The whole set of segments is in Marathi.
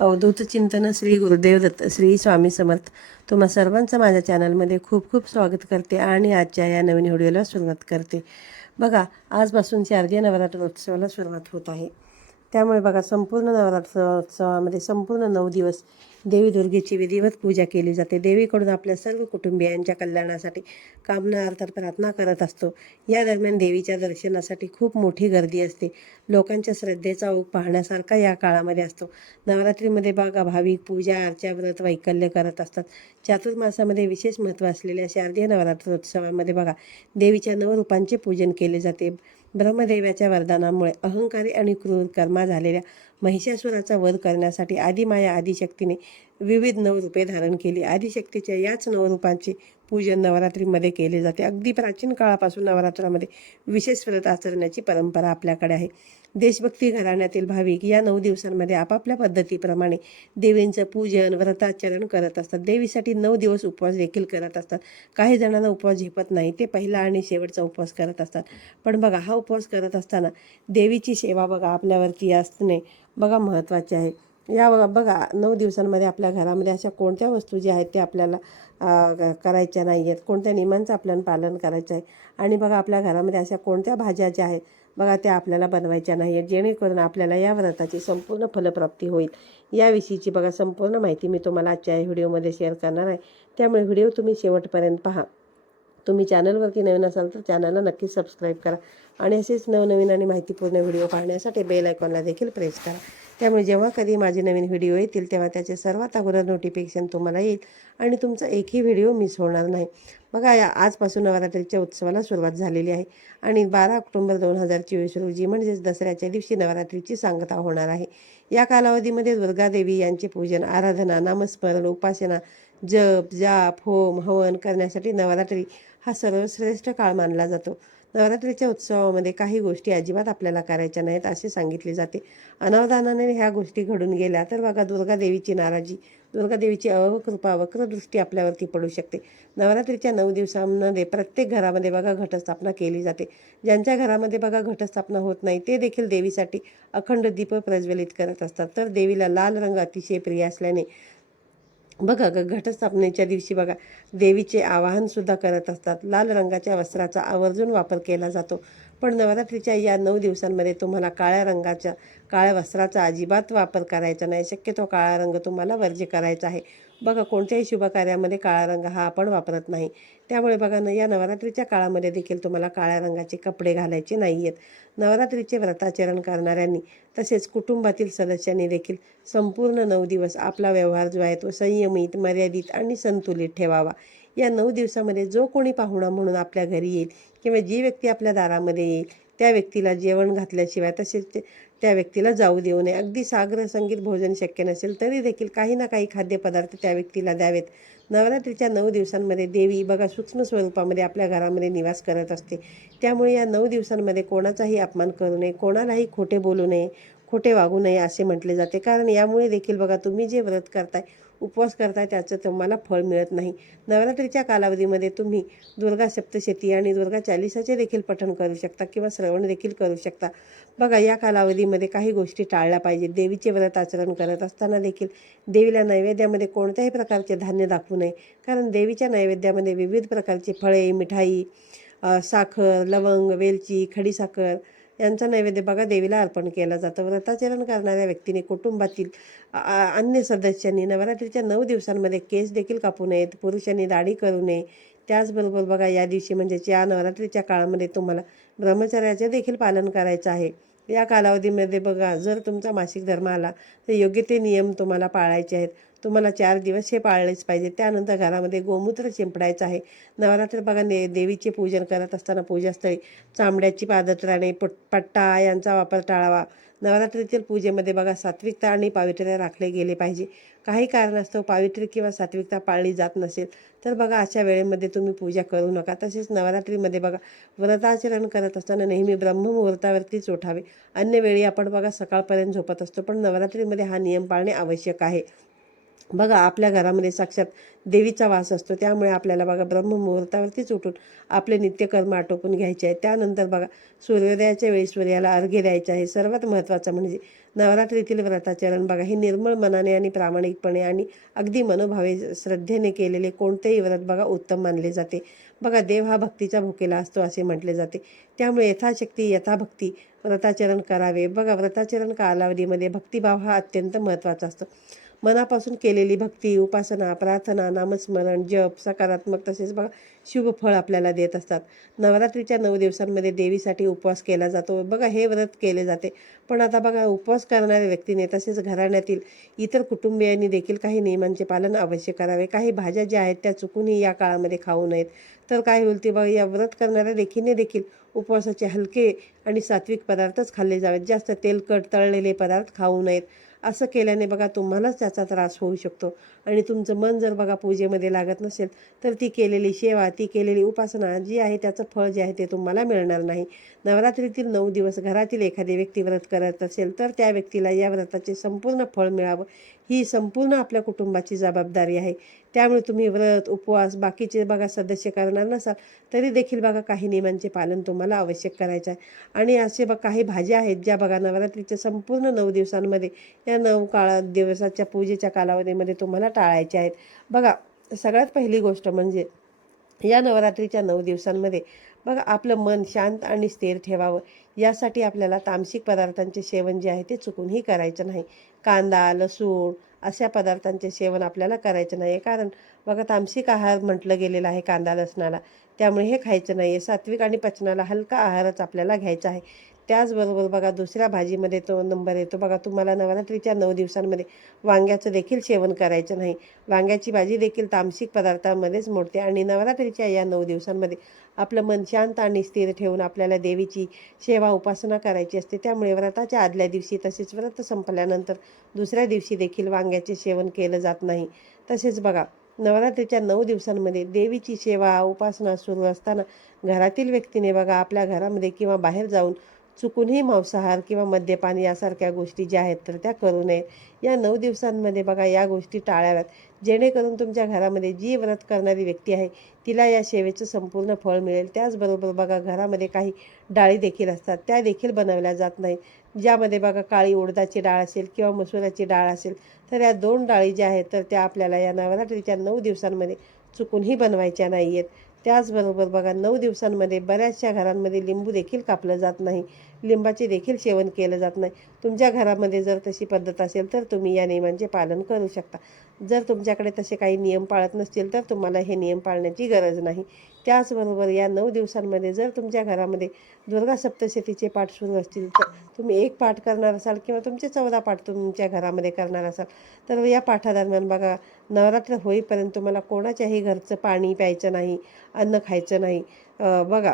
अवधूत चिंतन श्री गुरुदेव दत्त श्री स्वामी समर्थ. तुम्हा सर्वांचं माझ्या चॅनलमध्ये खूप खूप स्वागत करते आणि आजच्या या नवीन व्हिडिओला सुरुवात करते. बघा आजपासून शारदीय नवरात्रोत्सवाला सुरुवात होत आहे. त्यामुळे बघा संपूर्ण नवरात्रोत्सवामध्ये संपूर्ण नऊ दिवस देवी दुर्गेची विधिवत पूजा केली जाते. देवीकडून आपल्या सर्व कुटुंबियांच्या कल्याणासाठी कामना अर्थात प्रार्थना करत असतो. या दरम्यान देवीच्या दर्शनासाठी खूप मोठी गर्दी असते. लोकांच्या श्रद्धेचा ओघ पाहण्यासारखा या काळामध्ये असतो. नवरात्रीमध्ये बघा भाविक पूजा अर्चा व्रत वैकल्य करत असतात. चातुर्मासामध्ये विशेष महत्त्व असलेल्या शारदीय नवरात्रोत्सवामध्ये बघा देवीच्या नवरूपांचे पूजन केले जाते. ब्रह्मदेवाच्या वरदानामुळे अहंकारी आणि क्रूर कर्मा झालेल्या महिषासुराचा वध करण्यासाठी आदिमाया आदिशक्तीने विविध नवरूपे धारण केली. आदिशक्तीच्या याच नवरूपांचे पूजन नवरात्रीमध्ये केले जाते. अगदी प्राचीन काळापासून नवरात्रामध्ये विशेष व्रत आचरण्याची परंपरा आपल्याकडे आहे. देशभक्ती घराण्यातील भाविक या नऊ दिवसांमध्ये आपापल्या पद्धतीप्रमाणे देवींचं पूजन व्रताचरण करत असतात. देवीसाठी नऊ दिवस उपवास देखील करत असतात. काही जणांना उपवास झेपत नाही. ते पहिला आणि शेवटचा उपवास करत असतात. पण बघा हा उपवास करत असताना देवीची सेवा बघा आपल्यावरती असणे बघा महत्त्वाचे आहे. या बघा बघा नऊ दिवसांमध्ये आपल्या घरामध्ये अशा कोणत्या वस्तू ज्या आहेत त्या आपल्याला करायच्या नाही आहेत कोणत्या नियमांचं आपल्याला पालन करायचं आहे. आणि बघा आपल्या घरामध्ये अशा कोणत्या भाज्या ज्या आहेत बघा त्या आपल्याला बनवायच्या नाही आहेत जेणेकरून आपल्याला या व्रताची संपूर्ण फलप्राप्ती होईल. याविषयीची बघा संपूर्ण माहिती मी तुम्हाला आजच्या व्हिडिओमध्ये शेअर करणार आहे. त्यामुळे व्हिडिओ तुम्ही शेवटपर्यंत पहा. तुम्ही चॅनलवरती नवीन असाल तर चॅनलला नक्की सबस्क्राईब करा. आणि असेच नवनवीन आणि माहितीपूर्ण व्हिडिओ पाहण्यासाठी बेल आयकॉनला देखील प्रेस करा. त्यामुळे जेव्हा कधी माझे नवीन व्हिडिओ येतील तेव्हा त्याचे सर्वात अगोदर नोटिफिकेशन तुम्हाला येईल आणि तुमचा एकही व्हिडिओ मिस होणार नाही. बघा या आजपासून नवरात्रीच्या उत्सवाला सुरुवात झालेली आहे आणि बारा ऑक्टोंबर दोन हजार चोवीस रोजी म्हणजेच दसऱ्याच्या दिवशी नवरात्रीची सांगता होणार आहे. या कालावधीमध्ये दुर्गादेवी यांचे पूजन आराधना नामस्मरण उपासना जप जाप होम हवन करण्यासाठी नवरात्री हा सर्वश्रेष्ठ काळ मानला जातो. नवरात्रीच्या उत्सवामध्ये काही गोष्टी अजिबात आपल्याला करायच्या नाहीत असे सांगितले जाते. अनावधानाने ह्या गोष्टी घडून गेल्या तर बघा दुर्गा देवीची नाराजी दुर्गा देवीची अवकृपा वक्रदृष्टी आपल्यावरती पडू शकते. नवरात्रीच्या नऊ दिवसांमध्ये प्रत्येक घरामध्ये बघा घटस्थापना केली जाते. ज्यांच्या घरामध्ये बघा घटस्थापना होत नाही ते देखील देवीसाठी अखंड दीप प्रज्वलित करत असतात. तर देवीला लाल रंग अतिशय प्रिय असल्याने बघा ग घटस्थापनेच्या दिवशी बघा देवीचे आवाहनसुद्धा करत असतात. लाल रंगाच्या वस्त्राचा आवर्जून वापर केला जातो. पण नवरात्रीच्या या नऊ दिवसांमध्ये तुम्हाला काळ्या रंगाच्या काळ्या वस्त्राचा अजिबात वापर करायचा नाही. शक्यतो काळा रंग तुम्हाला वर्ज्य करायचा आहे. बघा कोणत्याही शुभकार्यामध्ये काळा रंग हा आपण वापरत नाही. त्यामुळे बघा न या नवरात्रीच्या काळामध्ये देखील तुम्हाला काळ्या रंगाचे कपडे घालायचे नाही आहेत नवरात्रीचे व्रताचरण करणाऱ्यांनी तसेच कुटुंबातील सदस्यांनी देखील संपूर्ण नऊ दिवस आपला व्यवहार जो आहे तो संयमित मर्यादित आणि संतुलित ठेवावा. या नऊ दिवसामध्ये जो कोणी पाहुणा म्हणून आपल्या घरी येईल किंवा जी व्यक्ती आपल्या दारामध्ये येईल त्या व्यक्तीला जेवण घातल्याशिवाय तसेच ते- त्या व्यक्तीला जाऊ देऊ नये. अगदी साग्र संगीत भोजन शक्य नसेल तरी देखील काही ना काही खाद्यपदार्थ त्या व्यक्तीला द्यावेत. नवरात्रीच्या नऊ दिवसांमध्ये देवी बघा सूक्ष्म स्वरूपामध्ये आपल्या घरामध्ये निवास करत असते. त्यामुळे या नऊ दिवसांमध्ये कोणाचाही अपमान करू नये कोणालाही खोटे बोलू नये खोटे वागू नये असे म्हटले जाते. कारण यामुळे देखील बघा तुम्ही जे व्रत करताय उपवास करता त्याचं तुम्हाला फळ मिळत नाही. नवरात्रीच्या कालावधीमध्ये तुम्ही दुर्गा सप्तशती आणि दुर्गा चालिसाचे देखील पठण करू शकता किंवा श्रवण देखील करू शकता. बघा या कालावधीमध्ये काही गोष्टी टाळल्या पाहिजेत. देवीचे व्रत आचरण करत असताना देखील देवीला नैवेद्यामध्ये कोणत्याही प्रकारचे धान्य दाखवू नये. कारण देवीच्या नैवेद्यामध्ये विविध प्रकारचे फळे मिठाई साखर लवंग वेलची खडीसाखर यांचा नैवेद्य बघा देवीला अर्पण केला जातं. व्रताचरण करणाऱ्या व्यक्तीने कुटुंबातील अन्य सदस्यांनी नवरात्रीच्या नऊ दिवसांमध्ये केस देखील कापू नयेत पुरुषांनी दाढी करू नये. त्याचबरोबर बघा या दिवशी म्हणजेच या नवरात्रीच्या काळामध्ये तुम्हाला ब्रह्मचर्याचे देखील पालन करायचं आहे. या कालावधीमध्ये बघा जर तुमचा मासिक धर्म आला तर योग्य ते नियम तुम्हाला पाळायचे आहेत. तुम्हाला चार दिवस हे पाळलेच पाहिजे. त्यानंतर घरामध्ये गोमूत्र चिंपडायचं आहे. नवरात्र बघा ने देवीचे पूजन करत असताना पूजास्थळी चांबड्याची पादत्राणे पट पट्टा यांचा वापर टाळावा. नवरात्रीतील पूजेमध्ये बघा सात्विकता आणि पावित्र्य राखले गेले पाहिजे. काही कारणास्तव पावित्र्य किंवा सात्विकता पाळली जात नसेल तर बघा अशा वेळेमध्ये तुम्ही पूजा करू नका. तसेच नवरात्रीमध्ये बघा व्रताचरण करत असताना नेहमी ब्रह्ममुहूर्तावरतीच उठावे अन्य वेळी आपण बघा सकाळपर्यंत झोपत असतो पण नवरात्रीमध्ये हा नियम पाळणे आवश्यक आहे. बघा आपल्या घरामध्ये साक्षात देवीचा वास असतो. त्यामुळे आपल्याला बघा ब्रह्ममुहूर्तावरतीच उठून आपले नित्यकर्म आटोपून घ्यायचे आहे. त्यानंतर बघा सूर्योदयाच्या वेळी सूर्याला अर्घ्य द्यायचे आहे. सर्वात महत्त्वाचं म्हणजे नवरात्रीतील व्रताचरण बघा. हे निर्मळ मनाने आणि प्रामाणिकपणे आणि अगदी मनोभावे श्रद्धेने केलेले कोणतेही व्रत बघा उत्तम मानले जाते. बघा देव हा भक्तीचा भुकेला असतो असे म्हटले जाते. त्यामुळे यथाशक्ती यथाभक्ती व्रताचरण करावे. बघा व्रताचरण कालावधीमध्ये भक्तिभाव हा अत्यंत महत्त्वाचा असतो. मनापासून केलेली भक्ती उपासना प्रार्थना नामस्मरण जप सकारात्मक तसेच बघा शुभ फळ आपल्याला देत असतात. नवरात्रीच्या नऊ दिवसांमध्ये देवीसाठी उपवास केला जातो. बघा हे व्रत केले जाते. पण आता बघा उपवास करणाऱ्या व्यक्तीने तसेच घराण्यातील इतर कुटुंबियांनी देखील काही नियमांचे पालन अवश्य करावे. काही भाज्या ज्या आहेत त्या चुकूनही या काळामध्ये खाऊ नयेत. तर काय होईल ते बघा या व्रत करणाऱ्या देखीने देखील उपवासाचे हलके आणि सात्विक पदार्थच खाल्ले जावेत. जास्त तेलकट तळलेले पदार्थ खाऊ नयेत. असं केल्याने बघा तुम्हालाच त्याचा त्रास होऊ शकतो. आणि तुमचं मन जर बघा पूजेमध्ये लागत नसेल तर ती केलेली सेवा ती केलेली उपासना जी आहे त्याचं फळ जे आहे ते तुम्हाला मिळणार नाही. नवरात्रीतील नऊ दिवस घरातील एखादी व्यक्ती व्रत करत असेल तर त्या व्यक्तीला या व्रताचे संपूर्ण फळ मिळावं. ही संपूर्ण आपल्या कुटुंबाची जबाबदारी आहे. त्यामुळे तुम्ही व्रत उपवास बाकीचे बघा सदस्य करणार नसाल तरी देखील बघा काही नियमांचे पालन तुम्हाला आवश्यक करायचं आहे. आणि असे बघ काही भाज्या आहेत ज्या बघा नवरात्रीच्या संपूर्ण नऊ दिवसांमध्ये या नऊ काळा दिवसाच्या पूजेच्या कालावधीमध्ये तुम्हाला टाळायच्या आहेत. बघा सगळ्यात पहिली गोष्ट म्हणजे या नवरात्रीच्या नऊ दिवसांमध्ये बघा आपलं मन शांत आणि स्थिर ठेवावं. यासाठी आपल्याला तामसिक पदार्थांचे सेवन जे आहे ते चुकूनही करायचं नाही. कांदा लसूण अशा पदार्थांचे सेवन आपल्याला करायचं नाही आहे कारण बघा तामसिक आहार म्हटलं गेलेलं आहे कांदा लसणाला. त्यामुळे हे खायचं नाही आहे सात्विक आणि पचनाला हलका आहारच आपल्याला घ्यायचा आहे. त्याचबरोबर बघा दुसऱ्या भाजीमध्ये तो नंबर येतो. बघा तुम्हाला नवरात्रीच्या नऊ दिवसांमध्ये वांग्याचं देखील सेवन करायचं नाही. वांग्याची भाजी देखील तामसिक पदार्थांमध्येच मोडते आणि नवरात्रीच्या या नऊ दिवसांमध्ये आपलं मन शांत आणि स्थिर ठेवून आपल्याला देवीची सेवा उपासना करायची असते. त्यामुळे व्रताच्या आदल्या दिवशी तसेच व्रत संपल्यानंतर दुसऱ्या दिवशी देखील वांग्याचे सेवन केलं जात नाही. तसेच बघा नवरात्रीच्या नऊ दिवसांमध्ये देवीची सेवा उपासना सुरू असताना घरातील व्यक्तीने बघा आपल्या घरामध्ये किंवा बाहेर जाऊन चुकूनही मांसाहार किंवा मद्यपान यासारख्या गोष्टी ज्या आहेत तर त्या करू नयेत. या नऊ दिवसांमध्ये बघा या गोष्टी टाळाव्यात. जेणेकरून तुमच्या घरामध्ये जी व्रत करणारी व्यक्ती आहे तिला या सेवेचं संपूर्ण फळ मिळेल. त्याचबरोबर बघा घरामध्ये काही डाळी देखील असतात. त्या देखील बनवल्या जात नाहीत. ज्यामध्ये बघा काळी उडदाची डाळ असेल किंवा मसुराची डाळ असेल तर या दोन डाळी ज्या आहेत तर त्या आपल्याला या नवरात्रीच्या नऊ दिवसांमध्ये चुकूनही बनवायच्या नाही आहेत त्याचबरोबर बघा नऊ दिवसांमध्ये बऱ्याचशा घरांमध्ये लिंबू देखील कापलं जात नाही. लिंबाचे देखील सेवन केलं जात नाही. तुमच्या घरामध्ये जर तशी पद्धत असेल तर तुम्ही या नियमांचे पालन करू शकता. जर तुमच्याकडे तसे काही नियम पाळत नसतील तर तुम्हाला हे नियम पाळण्याची गरज नाही. त्याचबरोबर या नऊ दिवसांमध्ये जर तुमच्या घरामध्ये दुर्गा सप्तशतीचे पाठ सुरू असतील तर तुम्ही एक पाठ करणार असाल किंवा तुमचे चौदा पाठ तुमच्या घरामध्ये करणार असाल तर या पाठादरम्यान बघा नवरात्र होईपर्यंत तुम्हाला कोणाच्याही घरचं पाणी प्यायचं नाही अन्न खायचं नाही. बघा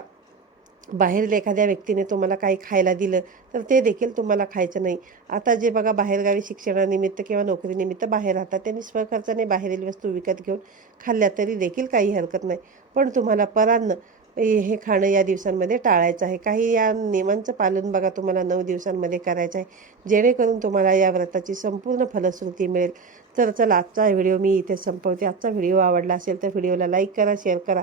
बाहेरील एखाद्या व्यक्तीने तुम्हाला काही खायला दिलं तर ते देखील तुम्हाला खायचं नाही. आता जे बघा बाहेरगावी शिक्षणानिमित्त किंवा नोकरीनिमित्त बाहेर राहतात त्यांनी स्वखर्चाने बाहेरील वस्तू विकत घेऊन खाल्ल्या तरी देखील काही हरकत नाही. पण तुम्हाला परान्न हे खाणं या दिवसांमध्ये टाळायचं आहे. काही या नियमांचं पालन बघा तुम्हाला नऊ दिवसांमध्ये करायचं आहे. जेणेकरून तुम्हाला या व्रताची संपूर्ण फलश्रुती मिळेल. तर चला आजचा व्हिडिओ मी इथे संपवते. आजचा व्हिडिओ आवडला असेल तर व्हिडिओला लाईक करा शेअर करा.